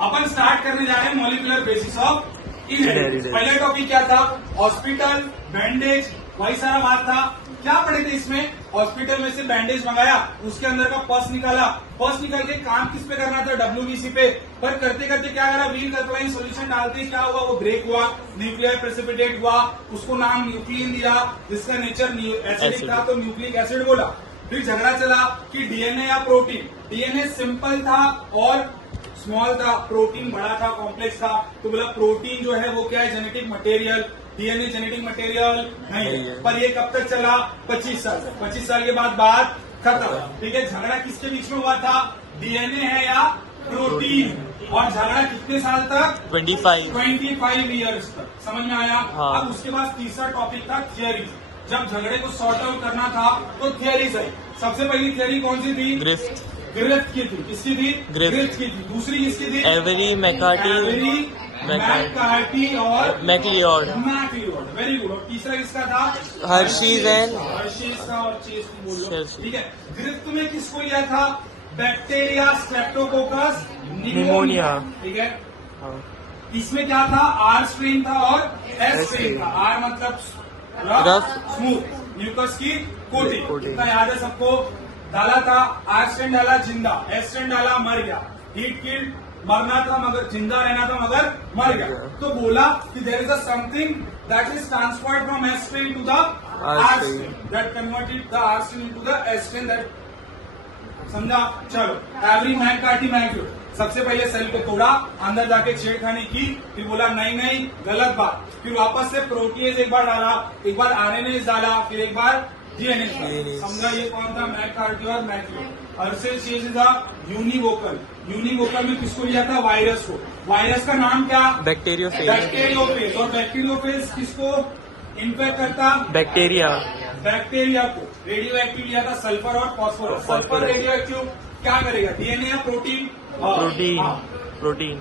अपन start करने जा रहे हैं मॉलिक्यूलर बेसिस ऑफ इनहेरिटेंस। पहला टॉपिक क्या था? हॉस्पिटल, बैंडेज, वही सारा बात था। क्या पढ़े थे इसमें? हॉस्पिटल में से बैंडेज मंगाया, उसके अंदर का पस निकाला, पस निकल के काम किस पे करना था? WBC पे। पर करते करते क्या करा? व्हील अल्कलाइन सोल्यूशन डालते क्या हुआ? वो ब्रेक हुआ, न्यूक्लियर प्रेसिपिटेट हुआ, उसको नाम न्यूक्लिन दिया, जिसका नेचर एसिडिक था तो न्यूक्लिक एसिड बोला। फिर झगड़ा चला कि डीएनए या प्रोटीन। डीएनए सिंपल था और स्मॉल था, प्रोटीन बड़ा था, कॉम्प्लेक्स था। तो बोला प्रोटीन जो है वो क्या है? Genetic material. DNA genetic material नहीं है। पर ये कब तक चला? 25 साल तक। 25 साल के बाद बात खत्म। ठीक है, झगड़ा किसके बीच में हुआ था? डीएनए है या प्रोटीन? और झगड़ा कितने साल तक? 25 ईयर्स तक। समझ में आया? हाँ। अब उसके बाद तीसरा टॉपिक था थियरी। जब झगड़े को सॉर्ट आउट करना था तो थियरीज आई। सबसे पहली थियरी कौन सी थी? ग्रिफ्थ की थी। किसकी थी? ग्रिफ्थ की थी। दूसरी किसकी थी? एवरी मैकार्टी और मैक्लियोड। Very good. और तीसरा किसका था? हर्शीज एंड हर्शीज का और चेस बोलो। Chelsea। ठीक है, ग्रिफ्थ में किसको लिया था? Bacteria Streptococcus pneumonia. ठीक है, हाँ। इसमें क्या था? आर स्ट्रेन था और एस स्ट्रेन था। आर मतलब रफ, स्मूथ, म्यूकस की कोटिंग। कोटिंग। इतना याद है सबको? डाला था, आर स्ट्रेन डाला जिंदा, एस स्ट्रेन डाला मर गया। हीट किल्ड, मरना था मगर जिंदा रहना था मगर मर गया। तो बोला कि there is a something that is transferred from S strand to the R strand that converted the R strand into the S strand. That समझा? चलो, एवरी मैकार्टी मैक्लियोड। सबसे पहले सेल को तोड़ा, अंदर जाके छेड़खानी की, फिर बोला नहीं नहीं गलत बात। फिर वापस से प्रोटीएज एक बार डाला, एक बार आरएनए डाला, फिर एक बार डीएनए डाला। समझा? ये कौन था? मैकार्टी और मैक्लियोड। अर्सेल चेज था यूनिवोकल। यूनिवोकल में किसको लिया था? वायरस को। वायरस का नाम क्या? बैक्टीरियोफेज। बैक्टीरियोफेज। और बैक्टीरियोफेज किसको इन्फेक्ट करता? बैक्टीरिया को। रेडियो एक्टिव लिया था सल्फर और फॉस्फोरस। सल्फर रेडियो एक्टिव क्या करेगा? डीएनए या protein? Protein.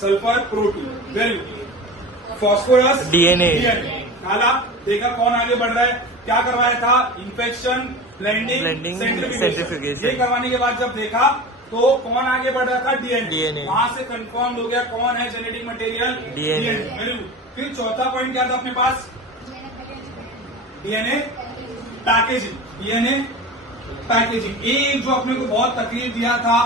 Sulphur protein. Very good. Phosphorus DNA. डाला, देखा कौन आगे बढ़ रहा है? क्या करवाया था? Infection, blending, centrifugation. ये करवाने के बाद जब देखा तो कौन आगे बढ़ रहा था? डीएनए। वहां से कंफर्म हो गया कौन है genetic material? DNA. Very good. फिर चौथा पॉइंट क्या था अपने पास? DNA packaging. डीएनए पैकेजिंग एक जो अपने को बहुत तकलीफ दिया था,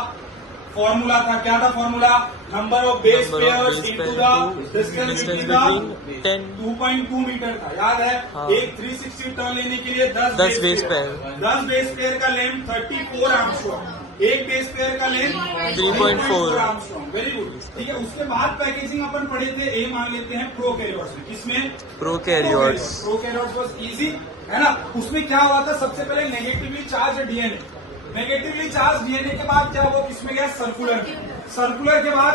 फॉर्मूला था। क्या था formula? Number of base pairs into the distance between 2.2 metre था। याद है? हाँ। एक 360 टर्न लेने के लिए 10 बेस पेयर। 10 बेस पेयर का लेंथ 34 आर्मस्ट्रॉन्ग। एक बेस पेयर का लेंथ 3.4 आर्मस्ट्रॉन्ग। Very good. ठीक है, उसके बाद पैकेजिंग अपन पढ़े थे, ए मान लेते हैं प्रोकैरियोट्स में। किसमें? प्रोकैरियोट्स। प्रोकैरियोट्स वाज इजी, है ना? उसमें क्या हुआ था? सबसे पहले negatively charge DNA. Negatively charge DNA के बाद क्या हुआ? किसमें गया? सर्कुलर में। सर्कुलर के बाद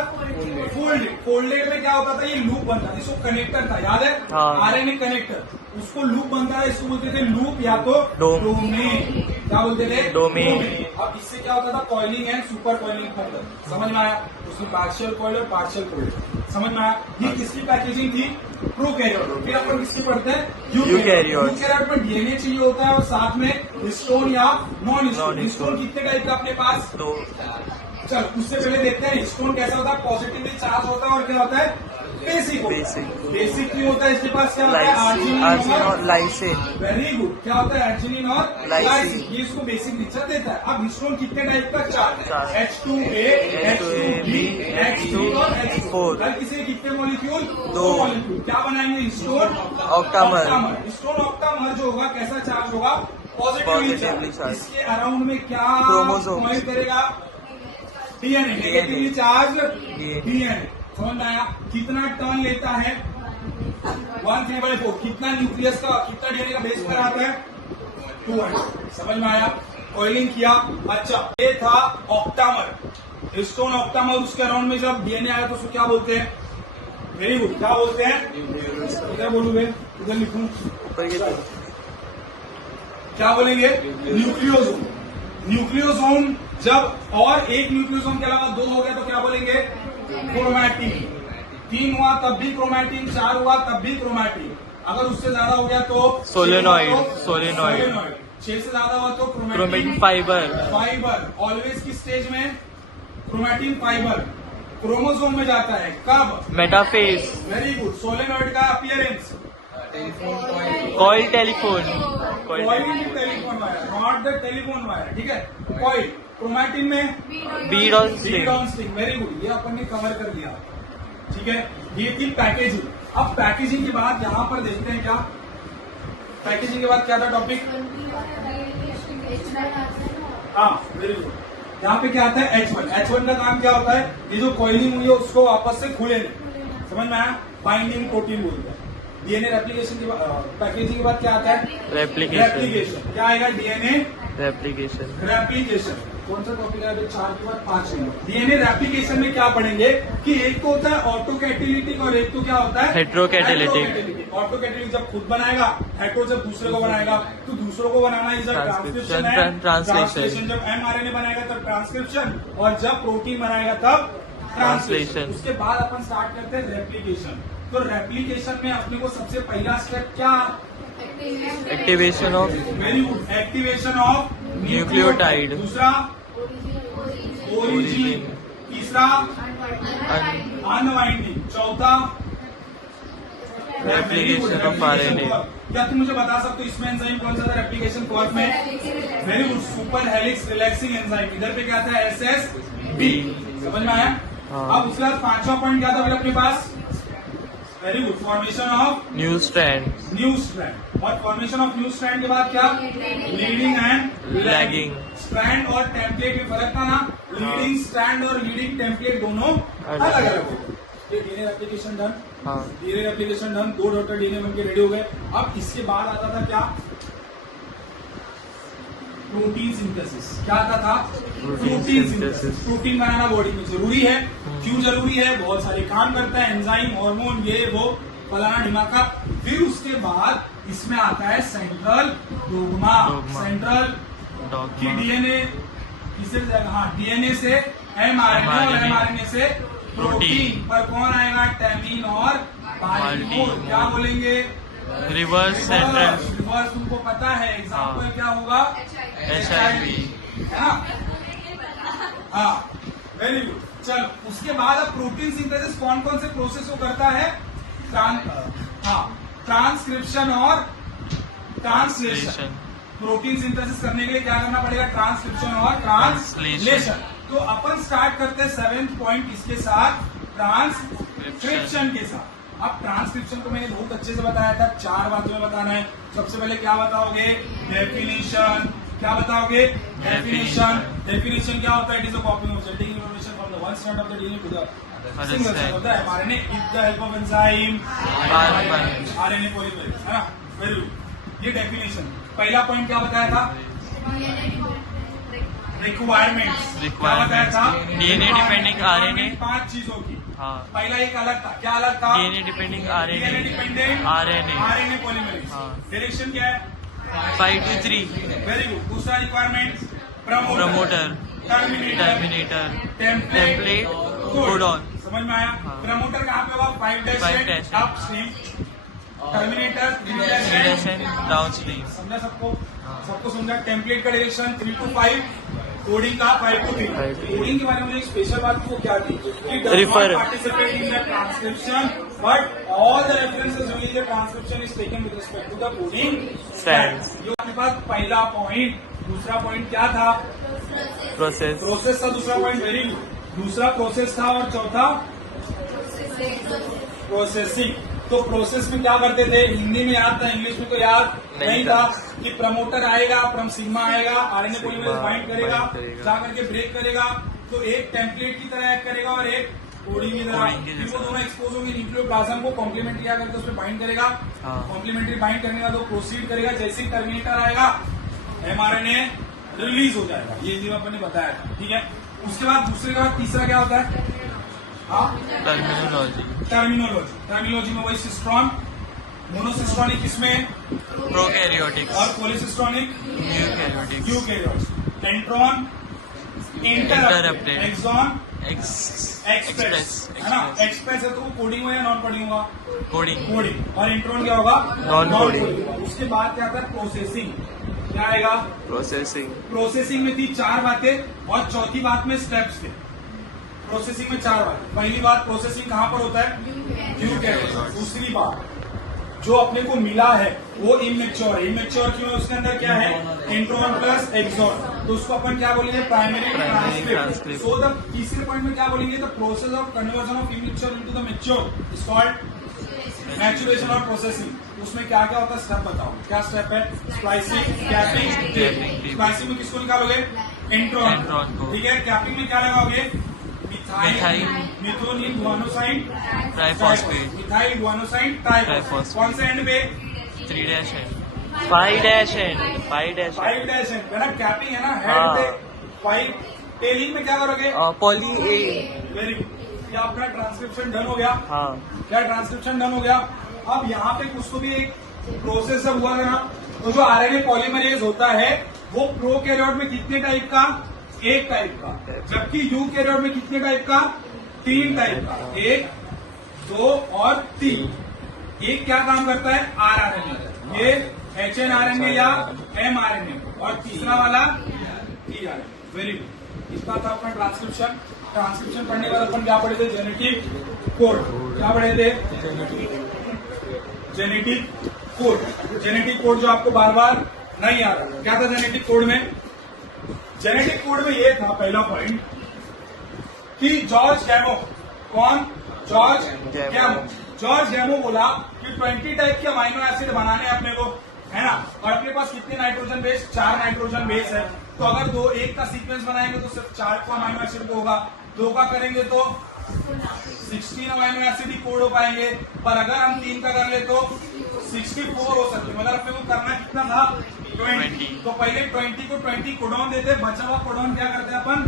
फोल्डेड। फोल्डेड में क्या होता था? ये लूप बनता था, इसको कनेक्टर था। याद है? हाँ। आरएनए कनेक्टर, उसको लूप बनता है, इसको बोलते थे लूप या तो डोमेन। क्या बोलते थे? डोमेन। अब इससे क्या होता था? कॉइलिंग एंड सुपर कॉइलिंग होता। समझ में आया? उसमें पार्शियल कॉइल और पार्शियल कॉइल। समझ में आया? ये किसकी पैकेजिंग थी? प्रोकैरियोट। फिर अपन किसकी पढ़ते हैं? यूकैरियोट। यूकैरियोट में डीएनए चाहिए होता है और साथ में हिस्टोन या नॉन हिस्टोन। हिस्टोन कितने टाइप का अपने पास? चल, उससे पहले देखते हैं हिस्टोन कैसा होता है। पॉजिटिवली चार्ज होता है और क्या होता है? बेसिक। बेसिक क्यों होता है? इसके पास क्या होता है? आर्जिनिन और लाइसिन। Very good. क्या होता है? आर्जिनिन और लाइसिन। ये इसको बेसिक नेचर देता है। अब हिस्टोन कितने टाइप का? 4। H2A, H2B, H2 और H4। हर किसी के कितने मॉलिक्यूल? 2 मॉलिक्यूल। क्या बनाएंगे? Histone octamer. हिस्टोन ऑक्टामर जो होगा कैसा चार्ज होगा? Positively charge. इसके अराउंड में क्या क्रोमोसोम पॉइंट करेगा? डीएनए। Negatively charge DNA. समझ में आया? कितना टर्न लेता है? 1/3/4। कितना न्यूक्लियस का, कितना डीएनए का बेस पर आता है? 200। समझ में आया? ऑयलिंग किया। अच्छा, ये था ऑक्टामर। Histone octamer. उसके अराउंड में जब डीएनए आया तो उसको क्या बोलते हैं? Very good. क्या बोलते हैं? इधर बोलूंगे, इधर लिखूं, क्या बोलेंगे? न्यूक्लियोसोम। न्यूक्लियोसोम जब और एक न्यूक्लियोसोम के अलावा 2 हो गया तो क्या बोलेंगे? क्रोमैटिन। 3 हुआ तब भी क्रोमैटिन, 4 हुआ तब भी क्रोमैटिन। अगर उससे ज्यादा हो गया तो सोलेनॉइड। 6 से ज्यादा हुआ तो क्रोमैटिन फाइबर। ऑलवेज किस स्टेज में? Chromatin fibre. क्रोमोसोम में जाता है कब? Metaphase, very good. सोलेनॉइड का appearance? Coil telephone, coil telephone wire, not the telephone wire, ठीक है, कॉइल। क्रोमैटिन में Beed on lead on sting, very good, ये अपन ने कवर कर लिया, ठीक है। ये थी पैकेजिंग। अब पैकेजिंग के बाद यहाँ पर देखते हैं क्या, पैकेजिंग के बाद क्या था टॉपिक? हाँ, वेरी गुड। यहाँ पे क्या आता है? H1। H1 का काम क्या होता है? ये जो कॉइलिंग हुई है उसको वापस से खुले नहीं, समझ में आया? बाइंडिंग प्रोटीन बोलते हैं। डीएनए रेप्लिकेशन के बाद, पैकेजिंग के बाद क्या आता है? रेप्लिकेशन। क्या आएगा? DNA replication. कौन सा टॉपिक है? अभी 4 के बाद 5 है। डीएनए रेप्लिकेशन में क्या पढ़ेंगे कि एक तो होता है ऑटोकैटालिटिक और एक तो क्या होता है? हेट्रोकैटालिटिक। ऑटोकैटालिटिक जब खुद बनाएगा, हेट्रो जब दूसरे को बनाएगा, तो दूसरों को बनाना इज ट्रांसक्रिप्शन है, ट्रांसलेशन। जब एमआरएनए बनाएगा तब ट्रांसक्रिप्शन, और जब प्रोटीन बनाएगा तब ट्रांसलेशन। उसके बाद अपन स्टार्ट करते हैं रेप्लिकेशन। तो रेप्लिकेशन में अपने को सबसे पहला स्टेप क्या? Activation of, very good, activation of nucleotide. दूसरा ओरिजिन, तीसरा अनवाइंडिंग, चौथा रेप्लिकेशन ऑफ आरएनए। क्या तुम मुझे बता सकते हो इसमें एंजाइम कौन सा था रेप्लिकेशन फॉर्क में? Very good, super helix relaxing enzyme. इधर पे क्या था? SSB। समझ में आया? अब उसके बाद 5वां पॉइंट क्या था अपने पास? Very good, formation of new strand. और फॉर्मेशन ऑफ न्यू स्ट्रैंड के बाद क्या? Leading and lagging. स्ट्रैंड और टेम्पलेट में फर्क था ना? लीडिंग स्ट्रैंड और लीडिंग टेम्पलेट दोनों अलग अलग होते हैं। ये DNA application done, DNA application done, 2 daughter DNA बनके रेडी हो गए। अब इसके बाद आता था क्या? Protein synthesis. क्या आता था? Protein synthesis. प्रोटीन बनाना बॉडी में जरूरी है। क्यों जरूरी है? बहुत सारे काम करता है, एंजाइम, हार्मोन, ये वो, फलाना ढिमाका। फिर उसके बाद इसमें आता है सेंट्रल डोग्मा। सेंट्रल की डीएनए किसे? हाँ, डीएनए से एमआरएनए और एमआरएनए से प्रोटीन। पर कौन आएगा? टैमिन और पार्टिकोल। क्या बोलेंगे? Reverse central. रिवर्स तुमको पता है, एग्जाम्पल क्या होगा? HIV, है ना? हाँ, वेरी गुड। चलो, उसके बाद अब प्रोटीन सिंथेसिस कौन कौन से प्रोसेस को करता है? ट्रांसक्रिप्शन और ट्रांसलेशन। प्रोटीन सिंथेसिस करने के लिए क्या करना पड़ेगा? ट्रांसक्रिप्शन और ट्रांसलेशन। तो अपन स्टार्ट करते हैं 7th पॉइंट इसके साथ, ट्रांसक्रिप्शन के साथ। अब ट्रांसक्रिप्शन को मैंने बहुत अच्छे से बताया था, 4 बातों में बताना है। सबसे पहले क्या बताओगे? डेफिनेशन। क्या बताओगे? डेफिनेशन। डेफिनेशन क्या होता है? It is a copy of genetic information from the one strand of the DNA to the single strand of the mRNA with the help of enzyme RNA polymerase, है ना? Very good. ये definition. पहला point क्या बताया था? Requirements. क्या बताया था? DNA depending RNA. 5 चीजों की। हाँ, पहला एक अलग था। क्या अलग था? DNA depending RNA, DNA dependent RNA polymerase. Direction क्या है? 5 to 3। Very good. दूसरा requirement promoter, terminator, template, codon. समझ में आया? प्रमोटर कहाँ पे होगा? 5' अपस्ट्रीम, टर्मिनेटर डाउनस्ट्रीम। समझा सबको? सबको समझा? टेम्पलेट का डायरेक्शन 3 to 5, कोडिंग का 5 to 3। कोडिंग के बारे में एक स्पेशल बात को क्या थी? Refer. Participate in the transcription, but all the references in the transcription is taken with respect to the coding stands. ये आपके पास पहला पॉइंट। दूसरा पॉइंट क्या था? प्रोसेस था दूसरा पॉइंट। Very good. दूसरा प्रोसेस था और चौथा प्रोसेसिंग। तो प्रोसेस में क्या करते थे? हिंदी में याद था, इंग्लिश में तो याद नहीं था। कि प्रमोटर आएगा, सिग्मा आएगा, आरएनए पॉलीमरेज बाइंड करेगा, जा करके ब्रेक करेगा, तो एक टेम्पलेट की तरह एक्ट करेगा और एक कोडिंग की तरह। फिर वो दोनों एक्सपोज होंगे न्यूक्लियोप्लाज्म को, कॉम्प्लीमेंट्री आकर के उसमें बाइंड करेगा। कॉम्प्लीमेंट्री बाइंड करने का तो प्रोसीड करेगा। जैसे ही टर्मिनेटर आएगा, एमआरएनए रिलीज हो जाएगा। ये चीज अपन ने बताया था, ठीक है? उसके बाद दूसरे के बाद तीसरा क्या होता है? टर्मिनोलॉजी में वही सिस्ट्रॉन, मोनोसिस्ट्रॉनिक किसमें? प्रोकैरियोटिक्स। और polycistronic eukaryotes. Intron, interrupted, exon, express, है ना? एक्सप्रेस है तो वो कोडिंग होगा या नॉन कोडिंग होगा? कोडिंग। और इंट्रॉन क्या होगा? Non coding. उसके बाद क्या आता है? प्रोसेसिंग। क्या आएगा? प्रोसेसिंग में थी 4 बातें और चौथी बात में स्टेप्स थे। प्रोसेसिंग में 4 बार। पहली बात, प्रोसेसिंग कहाँ पर होता है? यूकैरियोट। दूसरी बात, जो अपने को मिला है वो इमेच्योर है। इमेच्योर क्यों है? उसके अंदर क्या है? इंट्रोन प्लस एक्सॉन, तो उसको अपन क्या बोलेंगे? Primary transcript. सो द तीसरे पॉइंट में क्या बोलेंगे? The process of conversion of immature into the mature is called maturation और प्रोसेसिंग। उसमें क्या क्या होता है स्टेप बताओ, क्या स्टेप है? Splicing, capping. स्प्लाइसिंग में किसको निकालोगे? इंट्रोन को। ठीक है। कैपिंग में क्या लगाओगे? Methyl methionine guanosine triphosphate. Methyl guanosine triphosphate. कौन से एंड पे? 3 dash end 5 dash end 5 dash 5 dash end. मेरा कैपिंग है ना हेड पे 5। टेलिंग में क्या करोगे? Poly A. Very good. ये आपका ट्रांसक्रिप्शन डन हो गया। हाँ, क्या ट्रांसक्रिप्शन डन हो गया? अब यहाँ पे कुछ तो भी एक प्रोसेस सब हुआ था ना, तो जो आरएनए पॉलीमरेज होता है वो प्रोकैरियोट में कितने टाइप का? 1 टाइप का। जबकि यूकैरियोट में कितने टाइप का? 3 टाइप का। 1, 2 और 3। एक क्या काम करता है? आरआरएनए, ये HNRNA या mRNA, और तीसरा वाला tRNA। Very good. इसका था अपना ट्रांसक्रिप्शन। ट्रांसक्रिप्शन पढ़ने के बाद अपन क्या पढ़े थे? Genetic code. क्या पढ़े थे? Genetic code. जेनेटिक कोड जो आपको बार बार नहीं आ रहा, क्या था जेनेटिक कोड में? जेनेटिक कोड में ये था पहला पॉइंट कि जॉर्ज गैमो, कौन? जॉर्ज गैमो। जॉर्ज गैमो बोला कि 20 टाइप के अमाइनो एसिड बनाने हैं अपने को, है ना, और अपने पास कितने नाइट्रोजन बेस? 4 नाइट्रोजन बेस है। तो अगर एक का सीक्वेंस बनाएंगे तो सिर्फ 4 को अमाइनो एसिड को होगा, 2 का करेंगे तो 16 अमाइनो एसिड ही कोड हो पाएंगे, पर अगर हम 3 का कर ले तो 64 हो सकते हैं। मगर अपने को करना कितना था? 20। तो पहले 20 को 20 कोडॉन देते, बचा हुआ कोडॉन क्या करते हैं अपन?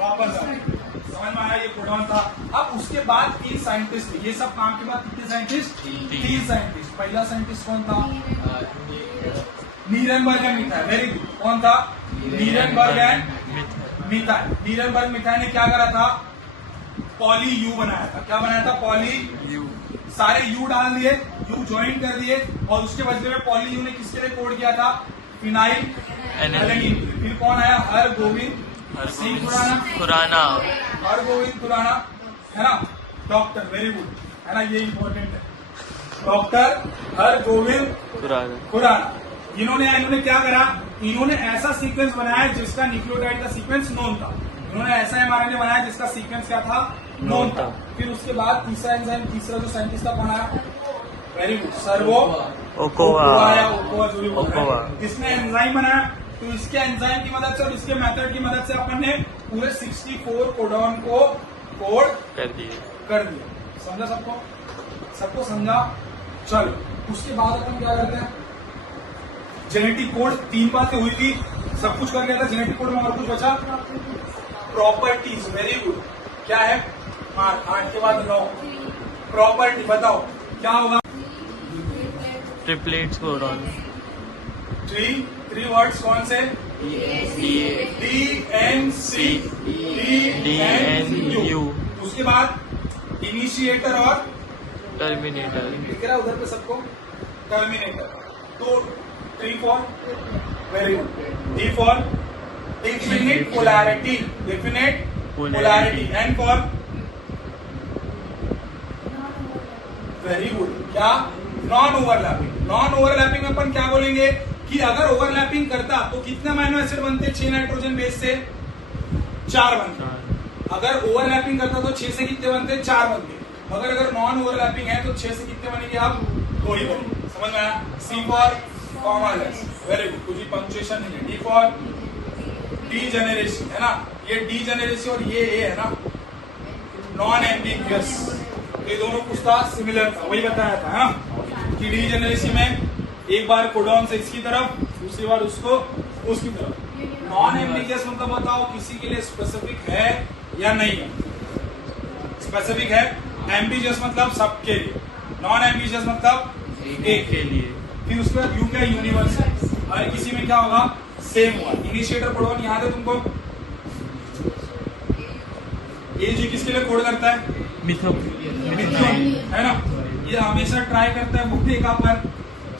वापस आते। समझ में आया? ये कोडॉन था। अब उसके बाद 3 साइंटिस्ट थे। ये सब काम के बाद कितने साइंटिस्ट? 3 साइंटिस्ट। पहला साइंटिस्ट कौन था? Nirenberg and methyl. Very good. कौन था? Nirenberg and methyl. Nirenberg methyl ने क्या करा था? पॉली यू बनाया था। क्या बनाया था? Poly you. सारे यू डाल दिए, यू ज्वाइन कर दिए, और उसके बदले में पॉली यू ने किसके लिए कोड किया था? Phenyl alanine. फिर कौन आया? हरगोविंद सिंह खुराना। हरगोविंद खुराना, है ना, डॉक्टर। वेरी गुड, है ना, ये इंपॉर्टेंट है। डॉक्टर हरगोविंद खुराना। इन्होंने क्या करा? इन्होंने ऐसा सीक्वेंस बनाया जिसका न्यूक्लियोटाइड का सीक्वेंस नोन था। इन्होंने ऐसा एमआरएनए बनाया जिसका सीक्वेंस क्या था? नोन था। फिर उसके बाद तीसरा एंजाइम, तीसरा जो साइंटिस्ट था कौन आया? Very good, Severo Ochoa. किसने एंजाइम बनाया? तो इसके एंजाइम की मदद से और इसके मेथड की मदद से अपन ने पूरे 64 कोडॉन को कोड कर दिया। समझा सबको? सबको समझा? चलो, उसके बाद अपन क्या करते हैं? जेनेटिक कोड 3 बातें हुई थी, सब कुछ कर लिया था। जेनेटिक कोड में और कुछ बचा? प्रॉपर्टीज। Very good. क्या है? 8 के बाद 9 प्रॉपर्टी। बताओ क्या होगा? Triplets codon. 3 वर्ड्स कौन से? DNC, DNU। उसके बाद इनिशिएटर और टर्मिनेटर। दिख रहा है उधर पे सबको? टर्मिनेटर। तो 3 for, very good. D for definite polarity, definite polarity. N for, very good, क्या? Non overlapping. नॉन ओवरलैपिंग में अपन क्या बोलेंगे कि अगर ओवरलैपिंग करता तो कितने अमाइनो एसिड बनते? 6 नाइट्रोजन बेस से 4 बनते। अगर ओवरलैपिंग करता तो 6 से कितने बनते? 4 बनते। मगर अगर नॉन ओवरलैपिंग है तो 6 से कितने बनेंगे? आप 2 ही बनेंगे। समझ में आया? C for कॉमनलेस। वेरी गुड, कुछ भी पंक्चुएशन नहीं है। D फॉर डीजेनेरेसी, है ना, ये डीजेनेरेसी और ये A है ना, नॉन एम्बिग्युअस। ये दोनों कुछ था सिमिलर था, वही बताया था, है ना, कि डीजेनेरेसी में एक बार कोडॉन से इसकी तरफ, दूसरी बार उसको उसकी तरफ। नॉन एम्बिगियस मतलब बताओ किसी के लिए स्पेसिफिक है या नहीं है? स्पेसिफिक है। एम्बिगियस मतलब सबके लिए, नॉन एम्बिगियस मतलब एक के लिए। फिर उसके बाद यू क्या? यूनिवर्सल। हर किसी में क्या होगा? सेम हुआ। इनिशिएटर कोडॉन याद है तुमको? ये जी किसके लिए कोड करता है? मिथोन, है ना। ये हमेशा ट्राई करता है बुक का, पर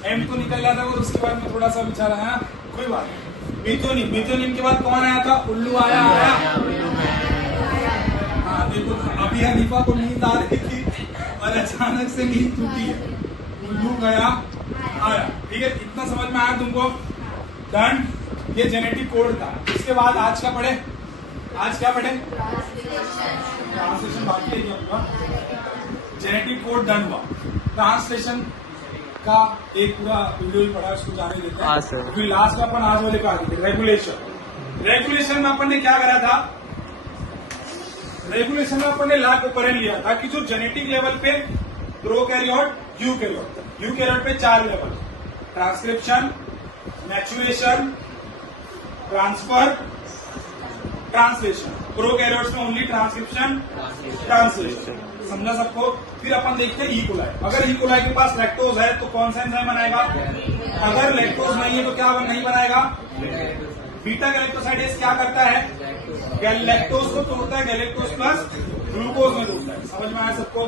एम तो निकल जाता है और उसके बाद में थोड़ा सा बेचारा है ना, कोई बात नहीं। मिथोनिन, मिथोनिन के बाद कौन आया था? उल्लू आया। अभी हनीफा को नींद आ रही थी और अचानक से नींद टूटी है, उल्लू गया आया। ठीक है, इतना समझ में आया तुमको? डन। ये जेनेटिक कोड था। इसके बाद आज क्या पढ़े? आज क्या पढ़े? ट्रांसलेशन बाकी है क्या पूरा? जेनेटिक कोड डन हुआ। ट्रांसलेशन का एक पूरा वीडियो ही पढ़ा, उसको जाने देते हैं। फिर लास्ट में अपन आज वाले पे आ गए थे, रेगुलेशन। रेगुलेशन में अपन ने क्या करा था? रेगुलेशन में अपन ने लाख ओपरेंट लिया था कि जो जेनेटिक लेवल पे प्रोकैरियोट, यूकैरियोट पे 4 level: transcription, maturation, transfer, translation. Prokaryotes में ओनली ट्रांसक्रिप्शन, ट्रांसलेशन। समझा सबको? फिर अपन देखते हैं इकोलाई। अगर इकोलाई के पास लैक्टोज है तो कौन सा एंजाइम बनाएगा? अगर लैक्टोज नहीं है तो क्या नहीं बनाएगा? बीटा गैलेक्टोसाइडेज क्या करता है? लैक्टोज को तोड़ता है, गैलेक्टोज प्लस ग्लूकोज में तोड़ता है। समझ में आया सबको?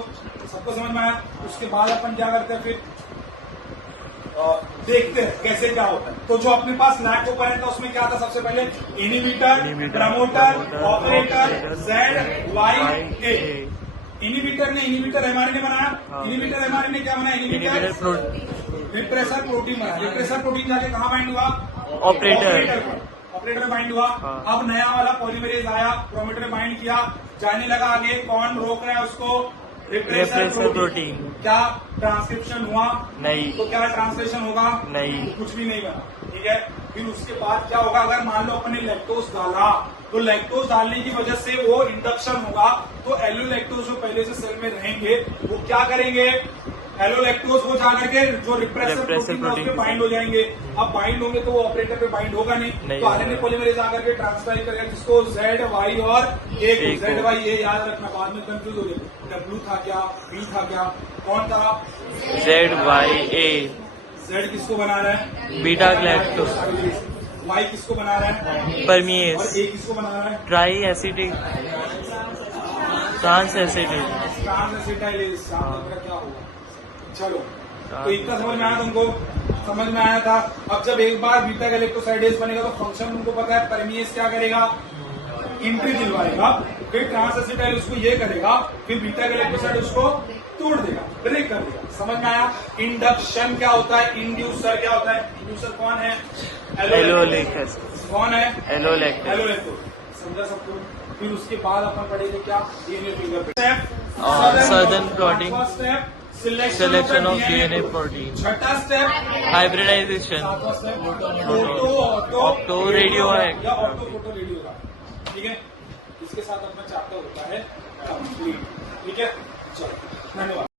सबको समझ में आया? उसके बाद अपन क्या करते हैं? फिर देखते हैं कैसे क्या होता है। तो जो अपने पास लैक ओपरेंट था उसमें क्या था? सबसे पहले inhibitor, promoter, operator, Z Y A. Inhibitor ने इनिबिटर एमआरएनए बनाया। इनिबिटर एमआरएनए क्या बनाया? इनिबिटर रिप्रेसर प्रोटीन बनाया। रिप्रेसर प्रोटीन जाके कहाँ बाइंड हुआ? ऑपरेटर में बाइंड हुआ। अब नया वाला पॉलीमरेज आया, प्रोमोटर में बाइंड किया, जाने लगा आगे। कौन रोक रहा है उसको? Repressor protein. क्या ट्रांसक्रिप्शन हुआ? नहीं। तो क्या ट्रांसलेशन होगा? नहीं। तो कुछ भी नहीं बना। ठीक है, फिर उसके बाद क्या होगा? अगर मान लो अपन ने लैक्टोज डाला तो लैक्टोज डालने की वजह से वो इंडक्शन होगा, तो एलोलैक्टोज जो पहले से सेल में रहेंगे वो क्या करेंगे? एलोलैक्टोज वो जाकर के जो रिप्रेसर प्रोटीन है उसपे बाइंड हो जाएंगे। अब बाइंड होंगे तो वो ऑपरेटर पे बाइंड होगा नहीं, तो आरएनए पॉलीमरेज आकर के ट्रांसफर करेगा जिसको जेड वाई और ए। जेड वाई ए याद रखना, बाद में कंफ्यूज हो जाए। डब्ल्यू था क्या, बी था क्या, कौन था? जेड वाई ए। जेड किसको बना रहा है? Beta galactose. वाई किसको बना रहा है? परमिएज। और ए किसको बना रहा है? Tri acidic trans acidic transacetylase. क्या होगा? चलो, तो इतना समझ में आया तुमको? समझ में आया था। अब जब एक बार बीटा गैलेक्टोसाइडेज बनेगा तो फंक्शन तुमको पता है। परमिएज क्या करेगा? एंट्री दिलवाएगा। फिर ट्रांस एसिटाइल उसको ये करेगा, फिर बीटा गैलेक्टोसाइड उसको तोड़ देगा, ब्रेक कर देगा। समझ में आया? इंडक्शन क्या होता है? इंड्यूसर क्या होता है? इंड्यूसर कौन है? एलोलैक्टोज। कौन है? एलोलैक्टोज। समझा सबको? फिर उसके बाद अपन पढ़ेंगे क्या? DNA fingerprint. Southern plotting, step selection of DNA protein. छठा स्टेप हाइब्रिडाइजेशन, ऑप्टो रेडियो या ऑप्टो फोटो रेडियो। ठीक है, इसके साथ अपना चैप्टर होता है कंप्लीट। ठीक है, चलो, धन्यवाद।